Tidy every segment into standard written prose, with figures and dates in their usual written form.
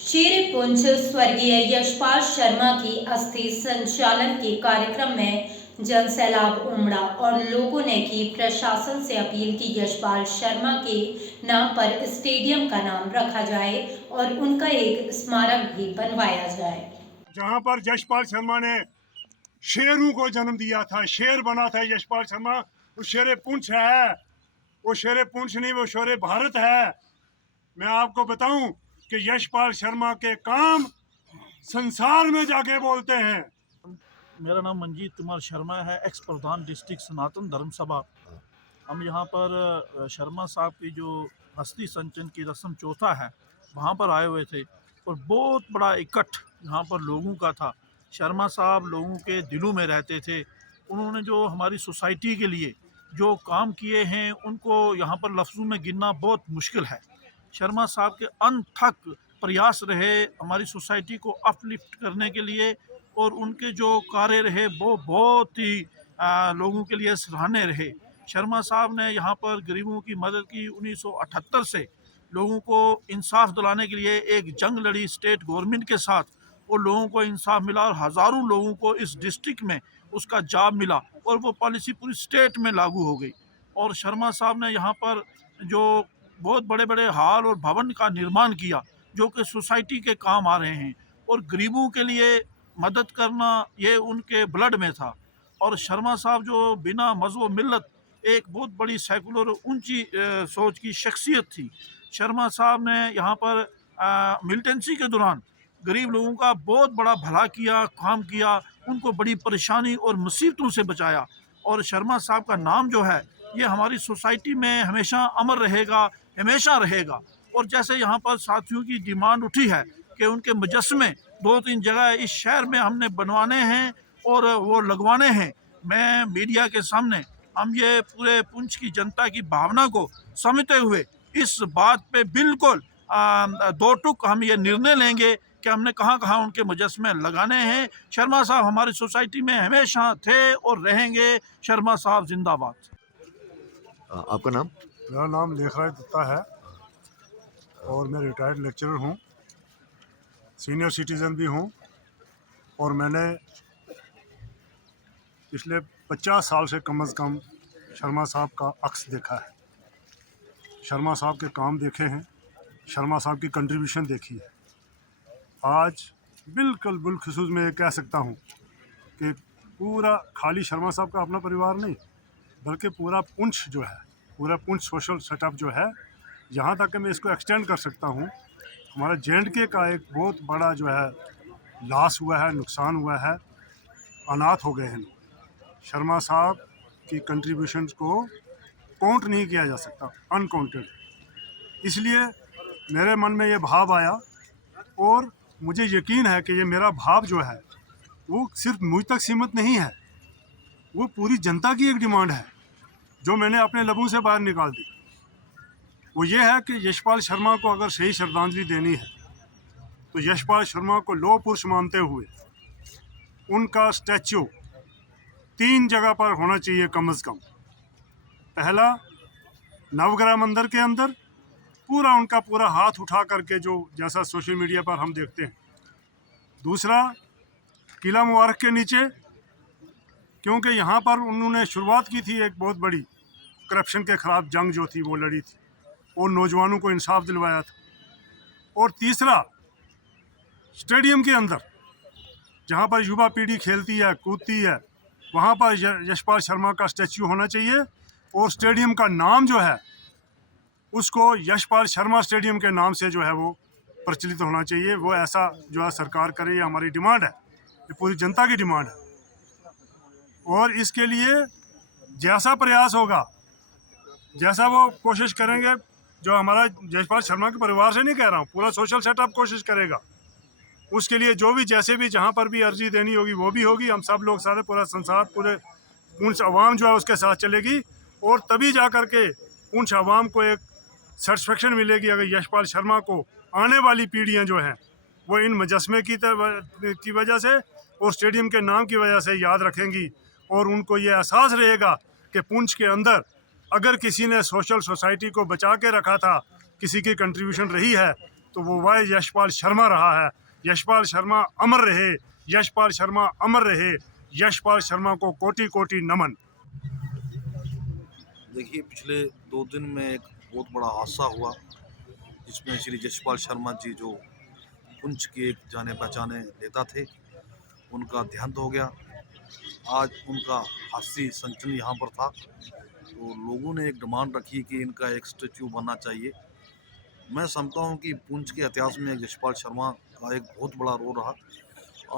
शेर पुंछ स्वर्गीय यशपाल शर्मा की अस्थि संचालन के कार्यक्रम में जन सैलाब उमड़ा और लोगों ने की प्रशासन से अपील कि यशपाल शर्मा के नाम पर स्टेडियम का नाम रखा जाए और उनका एक स्मारक भी बनवाया जाए। जहां पर यशपाल शर्मा ने शेरों को जन्म दिया था, शेर बना था यशपाल शर्मा। वो शेर पुंछ है, वो शेर पुंछ नहीं, वो शेर भारत है। मैं आपको बताऊं कि यशपाल शर्मा के काम संसार में जाके बोलते हैं। मेरा नाम मंजीत कुमार शर्मा है, एक्स प्रधान डिस्ट्रिक्ट सनातन धर्म सभा। हम यहाँ पर शर्मा साहब की जो अस्थि संचलन की रस्म चौथा है वहाँ पर आए हुए थे और बहुत बड़ा इकट्ठ यहाँ पर लोगों का था। शर्मा साहब लोगों के दिलों में रहते थे। उन्होंने जो हमारी सोसाइटी के लिए जो काम किए हैं उनको यहाँ पर लफ्ज़ों में गिनना बहुत मुश्किल है। शर्मा साहब के अनथक प्रयास रहे हमारी सोसाइटी को अपलिफ्ट करने के लिए और उनके जो कार्य रहे वो बहुत ही लोगों के लिए सराहनीय रहे। शर्मा साहब ने यहाँ पर गरीबों की मदद की। 1978 से लोगों को इंसाफ दिलाने के लिए एक जंग लड़ी स्टेट गवर्नमेंट के साथ और लोगों को इंसाफ मिला और हज़ारों लोगों को इस डिस्ट्रिक्ट में उसका जॉब मिला और वो पॉलिसी पूरी स्टेट में लागू हो गई। और शर्मा साहब ने यहाँ पर जो बहुत बड़े बड़े हॉल और भवन का निर्माण किया जो कि सोसाइटी के काम आ रहे हैं और गरीबों के लिए मदद करना ये उनके ब्लड में था। और शर्मा साहब जो बिना मज़हब मिल्लत एक बहुत बड़ी सेकुलर ऊंची सोच की शख्सियत थी। शर्मा साहब ने यहाँ पर मिलिटेंसी के दौरान गरीब लोगों का बहुत बड़ा भला किया, काम किया, उनको बड़ी परेशानी और मुसीबतों से बचाया। और शर्मा साहब का नाम जो है ये हमारी सोसाइटी में हमेशा अमर रहेगा, हमेशा रहेगा। और जैसे यहाँ पर साथियों की डिमांड उठी है कि उनके मुजस्मे 2-3 जगह इस शहर में हमने बनवाने हैं और वो लगवाने हैं, मैं मीडिया के सामने हम ये पूरे पुंछ की जनता की भावना को समझते हुए इस बात पे बिल्कुल दो टुक हम ये निर्णय लेंगे कि हमने कहाँ कहाँ उनके मुजस्मे लगाने हैं। शर्मा साहब हमारी सोसाइटी में हमेशा थे और रहेंगे। शर्मा साहब जिंदाबाद। आपका नाम? मेरा नाम लेखराज दत्ता है और मैं रिटायर्ड लेक्चरर हूँ, सीनियर सिटीज़न भी हूँ और मैंने पिछले 50 साल से कम अज़ कम शर्मा साहब का अक्स देखा है, शर्मा साहब के काम देखे हैं, शर्मा साहब की कंट्रीब्यूशन देखी है। आज बिल्कुल बिलखुसूस मैं ये कह सकता हूँ कि पूरा खाली शर्मा साहब का अपना परिवार नहीं बल्कि पूरा पुंछ जो है, पूरा पुंछ सोशल सेटअप जो है, यहाँ तक कि मैं इसको एक्सटेंड कर सकता हूँ। हमारा J&K का एक बहुत बड़ा जो है लॉस हुआ है, नुकसान हुआ है, अनाथ हो गए हैं लोग। शर्मा साहब की कंट्रीब्यूशंस को काउंट नहीं किया जा सकता, अनकाउंटेड। इसलिए मेरे मन में ये भाव आया और मुझे यकीन है कि ये मेरा भाव जो है वो सिर्फ मुझ तक सीमित नहीं है, वो पूरी जनता की एक डिमांड है जो मैंने अपने लबों से बाहर निकाल दी। वो ये है कि यशपाल शर्मा को अगर सही श्रद्धांजलि देनी है तो यशपाल शर्मा को लौह पुरुष मानते हुए उनका स्टैच्यू 3 जगह पर होना चाहिए कम से कम। पहला, नवग्रह मंदिर के अंदर पूरा उनका पूरा हाथ उठा करके जो जैसा सोशल मीडिया पर हम देखते हैं। दूसरा, किला मुबारक के नीचे, क्योंकि यहाँ पर उन्होंने शुरुआत की थी एक बहुत बड़ी करप्शन के ख़िलाफ़ जंग जो थी वो लड़ी थी और नौजवानों को इंसाफ दिलवाया था। और तीसरा, स्टेडियम के अंदर जहाँ पर युवा पीढ़ी खेलती है, कूदती है, वहाँ पर यशपाल शर्मा का स्टैच्यू होना चाहिए और स्टेडियम का नाम जो है उसको यशपाल शर्मा स्टेडियम के नाम से जो है वो प्रचलित होना चाहिए। वो ऐसा जो है सरकार करे, ये हमारी डिमांड है, ये पूरी जनता की डिमांड है। और इसके लिए जैसा प्रयास होगा, जैसा वो कोशिश करेंगे, जो हमारा यशपाल शर्मा के परिवार से नहीं कह रहा हूँ, पूरा सोशल सेटअप कोशिश करेगा, उसके लिए जो भी जैसे भी जहाँ पर भी अर्जी देनी होगी वो भी होगी। हम सब लोग सारे पूरा संसार, पूरे पुंछ अवाम जो है उसके साथ चलेगी और तभी जा कर के पुंछ अवाम को एक सेटिस्फेक्शन मिलेगी अगर यशपाल शर्मा को आने वाली पीढ़ियाँ जो हैं वो इन मुजस्मे की वजह से और स्टेडियम के नाम की वजह से याद रखेंगी और उनको ये एहसास रहेगा कि पुंछ के अंदर अगर किसी ने सोशल सोसाइटी को बचा के रखा था, किसी की कंट्रीब्यूशन रही है, तो वो वाई यशपाल शर्मा रहा है। यशपाल शर्मा अमर रहे, यशपाल शर्मा अमर रहे, यशपाल शर्मा को कोटि कोटि नमन। देखिए, पिछले 2 दिन में एक बहुत बड़ा हादसा हुआ जिसमें श्री यशपाल शर्मा जी, जो पुंछ के एक जाने पहचाने नेता थे, उनका देहांत हो गया। आज उनका अस्थि संचलन यहाँ पर था, तो लोगों ने एक डिमांड रखी कि इनका एक स्टैच्यू बनना चाहिए। मैं समझता हूँ कि पुंछ के इतिहास में यशपाल शर्मा का एक बहुत बड़ा रोल रहा।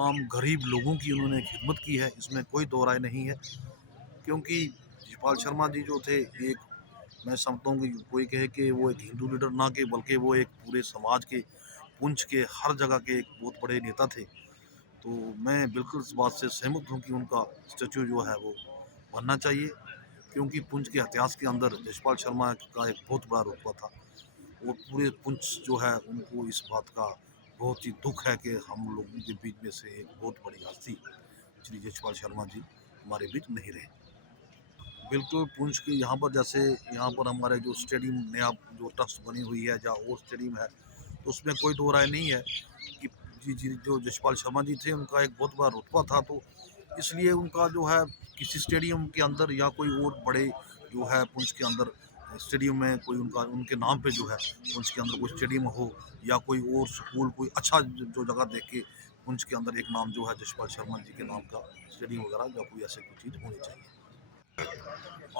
आम गरीब लोगों की उन्होंने खिदमत की है, इसमें कोई दो राय नहीं है। क्योंकि यशपाल शर्मा जी जो थे, एक मैं समझता हूँ कि कोई कहे कि वो एक हिंदू लीडर ना के, बल्कि वो एक पूरे समाज के, पुंछ के हर जगह के एक बहुत बड़े नेता थे। तो मैं बिल्कुल इस बात से सहमत हूँ कि उनका स्टैच्यू जो है वो बनना चाहिए, क्योंकि पुंछ के इतिहास के अंदर यशपाल शर्मा का एक बहुत बड़ा रुतबा था। और पूरे पुंछ जो है, उनको इस बात का बहुत ही दुख है कि हम लोगों के बीच में से एक बहुत बड़ी हस्ती श्री यशपाल शर्मा जी हमारे बीच नहीं रहे। बिल्कुल, पुंछ के यहाँ पर, जैसे यहाँ पर हमारे जो स्टेडियम नया जो ट्रस्ट बनी हुई है, जहाँ और स्टेडियम है, तो उसमें कोई दो राय नहीं है कि जी जो यशपाल शर्मा जी थे, उनका एक बहुत बड़ा रुतबा था। तो इसलिए उनका जो है किसी स्टेडियम के अंदर या कोई और बड़े जो है पुंछ के अंदर स्टेडियम में कोई उनके नाम पे जो है पुंछ के अंदर कोई स्टेडियम हो, या कोई और स्कूल, कोई अच्छा जो जगह देख के पुंछ के अंदर एक नाम जो है यशपाल शर्मा जी के नाम का स्टेडियम वगैरह या कोई ऐसे कोई चीज़ होनी चाहिए।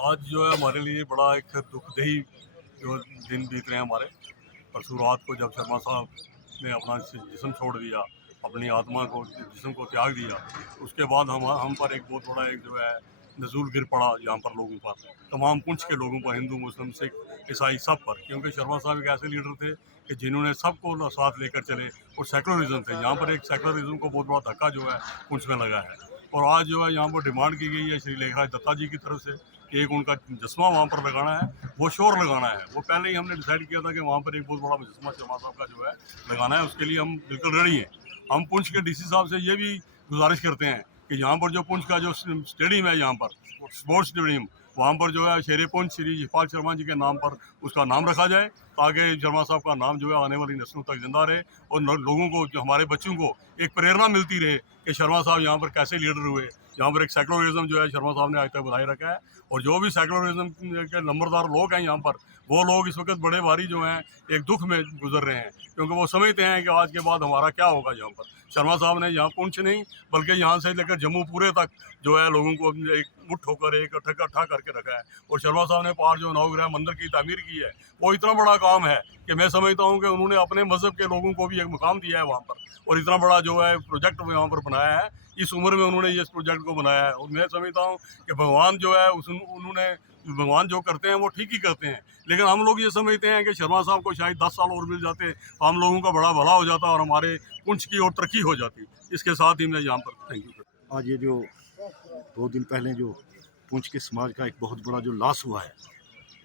आज जो है हमारे लिए बड़ा एक दुखदायी जो दिन बीत रहे हैं हमारे। परसों रात को जब शर्मा साहब ने अपना जिस्म छोड़ दिया, अपनी आत्मा को, जिस्म को त्याग दिया, उसके बाद हम पर एक बहुत बड़ा एक जो है नज़ूल गिर पड़ा यहाँ पर लोगों पर, तमाम पुंछ के लोगों पर, हिंदू मुस्लिम सिख ईसाई सब पर। क्योंकि शर्मा साहब एक ऐसे लीडर थे कि जिन्होंने सबको साथ लेकर चले, और सेकुलरिज्म थे। यहाँ पर एक सेकुलरिज्म को बहुत बड़ा धक्का जो है पुंछ में लगा है। और आज जो है यहाँ पर डिमांड की गई है श्री लेखराज दत्ता जी की तरफ से कि एक उनका चश्मा वहाँ पर लगाना है, वो श्योर लगाना है। वो पहले ही हमने डिसाइड किया था कि वहाँ पर एक बहुत बड़ा चश्मा शर्मा साहब का जो है लगाना है। उसके लिए हम बिल्कुल रेडी हैं। हम पुंछ के डीसी साहब से ये भी गुजारिश करते हैं कि यहाँ पर जो पुंछ का जो स्टेडियम है, यहाँ पर स्पोर्ट्स स्टेडियम, वहाँ पर जो है शेरे पुंछ श्री यशपाल शर्मा जी के नाम पर उसका नाम रखा जाए, ताकि शर्मा साहब का नाम जो है आने वाली नस्लों तक जिंदा रहे, और लोगों को, जो हमारे बच्चों को एक प्रेरणा मिलती रहे कि शर्मा साहब यहाँ पर कैसे लीडर हुए। यहाँ पर एक सेकुलरिज्म जो है शर्मा साहब ने आज तक बनाए रखा है, और जो भी सेकुलरिज्म के नंबरदार लोग हैं यहाँ पर, वो लोग इस वक्त बड़े भारी जो हैं एक दुख में गुजर रहे हैं, क्योंकि वो समझते हैं कि आज के बाद हमारा क्या होगा। यहाँ पर शर्मा साहब ने यहाँ पुंछ नहीं, बल्कि यहाँ से लेकर जम्मू पूरे तक जो है लोगों को एक मुट्ठ होकर एक इकट्ठा करके रखा है। और शर्मा साहब ने पार जो नवग्रह मंदिर की तामीर की है, वो इतना बड़ा काम है कि मैं समझता हूँ कि उन्होंने अपने मज़हब के लोगों को भी एक मुकाम दिया है वहाँ पर, और इतना बड़ा जो है प्रोजेक्ट यहाँ पर बनाया है। इस उम्र में उन्होंने इस प्रोजेक्ट को बनाया है, और मैं समझता हूँ कि भगवान जो है उन्होंने भगवान जो करते हैं वो ठीक ही करते हैं। लेकिन हम लोग ये समझते हैं कि शर्मा साहब को शायद 10 साल और मिल जाते तो हम लोगों का बड़ा भला हो जाता और हमारे पुंछ की और तरक्की हो जाती। इसके साथ ही मैं यहाँ पर थैंक यू। आज ये जो 2 दिन पहले जो पुंछ के समाज का एक बहुत बड़ा जो लॉस हुआ है,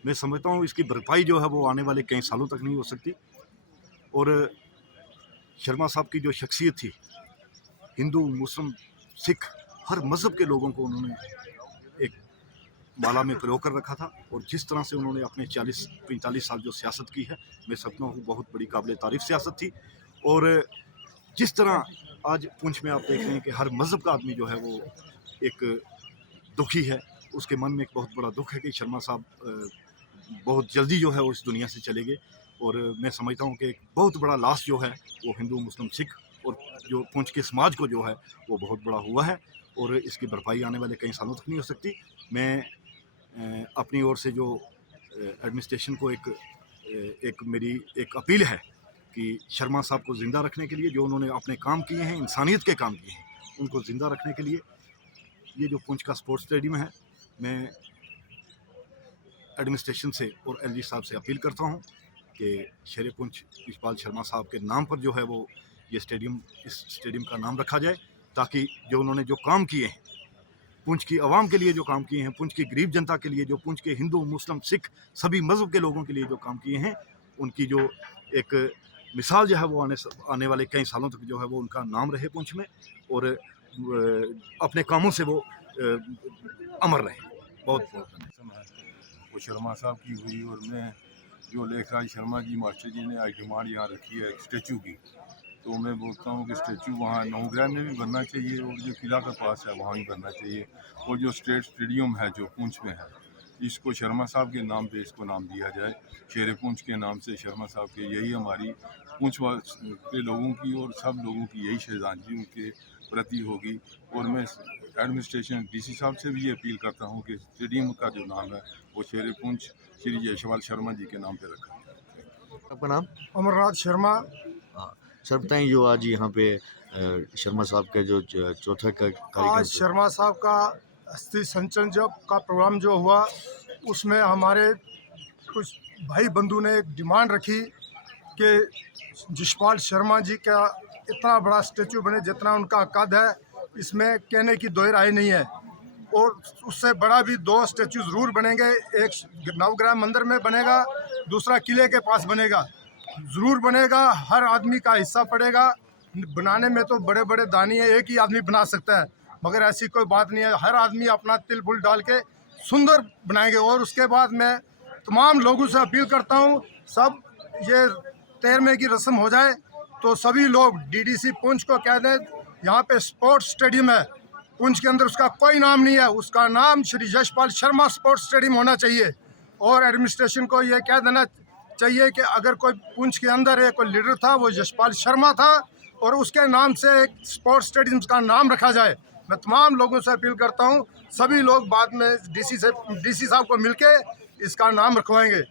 मैं समझता हूँ इसकी भरपाई जो है वो आने वाले कई सालों तक नहीं हो सकती। और शर्मा साहब की जो शख्सियत थी, हिंदू मुस्लिम सिख हर मज़हब के लोगों को उन्होंने एक माला में पिरो कर रखा था। और जिस तरह से उन्होंने अपने 40-45 साल जो सियासत की है, मैं समझता हूँ बहुत बड़ी काबिल तारीफ़ सियासत थी। और जिस तरह आज पुंछ में आप देख रहे हैं कि हर मज़हब का आदमी जो है वो एक दुखी है, उसके मन में एक बहुत बड़ा दुख है कि शर्मा साहब बहुत जल्दी जो है वो इस दुनिया से चले गए। और मैं समझता हूँ कि एक बहुत बड़ा लॉस जो है वो हिंदू मुस्लिम सिख और जो पुंछ के समाज को जो है वो बहुत बड़ा हुआ है, और इसकी भरपाई आने वाले कई सालों तक नहीं हो सकती। मैं अपनी ओर से जो एडमिनिस्ट्रेशन को एक मेरी एक अपील है कि शर्मा साहब को ज़िंदा रखने के लिए, जो उन्होंने अपने काम किए हैं, इंसानियत के काम किए हैं, उनको ज़िंदा रखने के लिए ये जो पुंछ का स्पोर्ट्स स्टेडियम है, मैं एडमिनिस्ट्रेशन से और एलजी साहब से अपील करता हूँ कि शेरे पुंछ यशपाल शर्मा साहब के नाम पर जो है वो ये स्टेडियम, इस स्टेडियम का नाम रखा जाए, ताकि जो उन्होंने जो काम किए हैं, पुंछ की आवाम के लिए जो काम किए हैं, पुंछ की गरीब जनता के लिए, जो पुंछ के हिंदू मुस्लिम सिख सभी मज़हब के लोगों के लिए जो काम किए हैं, उनकी जो एक मिसाल जो है वो आने वाले कई सालों तक जो है वो उनका नाम रहे पुंछ में, और अपने कामों से वो अमर रहे। बहुत बहुत वो शर्मा साहब की हुई, और मैं जो लेखराज शर्मा जी मास्टर जी ने आज डिमांड यहाँ रखी है स्टैचू की, तो मैं बोलता हूँ कि स्टैचू वहाँ नौग्राम में भी बनना चाहिए और जो किला के पास है वहाँ भी बनना चाहिए। और जो स्टेट स्टेडियम है जो पुंछ में है, इसको शर्मा साहब के नाम पे इसको नाम दिया जाए, शेर पुंछ के नाम से शर्मा साहब के। यही हमारी पुंछ के लोगों की और सब लोगों की यही श्रद्धांजलि उनके प्रति होगी। और मैं एडमिनिस्ट्रेशन डीसी साहब से भी ये अपील करता हूँ कि स्टेडियम का जो नाम है वो शेर पुंछ श्री जयसवाल शर्मा जी के नाम पे रखा है। आपका नाम? अमरनाथ शर्मा। हाँ, सर बताएं जो आज यहाँ पे शर्मा साहब का जो चौथा का आज कार्यक्रम शर्मा साहब का अस्थि संचलन जब का प्रोग्राम जो हुआ, उसमें हमारे कुछ भाई बंधु ने एक डिमांड रखी कि जसपाल शर्मा जी का इतना बड़ा स्टैचू बने जितना उनका कद है, इसमें कहने की दो राय नहीं है। और उससे बड़ा भी 2 स्टैचू ज़रूर बनेंगे, एक नवग्रह मंदिर में बनेगा, दूसरा किले के पास बनेगा, ज़रूर बनेगा। हर आदमी का हिस्सा पड़ेगा बनाने में। तो बड़े बड़े दानी है, एक ही आदमी बना सकता है, मगर ऐसी कोई बात नहीं है। हर आदमी अपना तिल फुल डाल के सुंदर बनाएंगे। और उसके बाद मैं तमाम लोगों से अपील करता हूँ, सब ये 13वें की रस्म हो जाए तो सभी लोग डीडीसी पुंछ को कह दें, यहाँ पे स्पोर्ट्स स्टेडियम है पुंछ के अंदर, उसका कोई नाम नहीं है, उसका नाम श्री जसपाल शर्मा स्पोर्ट्स स्टेडियम होना चाहिए। और एडमिनिस्ट्रेशन को ये कह देना चाहिए कि अगर कोई पुंछ के अंदर एक कोई लीडर था वो जसपाल शर्मा था, और उसके नाम से एक स्पोर्ट्स स्टेडियम का नाम रखा जाए। मैं तमाम लोगों से अपील करता हूँ, सभी लोग बाद में डीसी साहब को मिलके इसका नाम रखवाएंगे।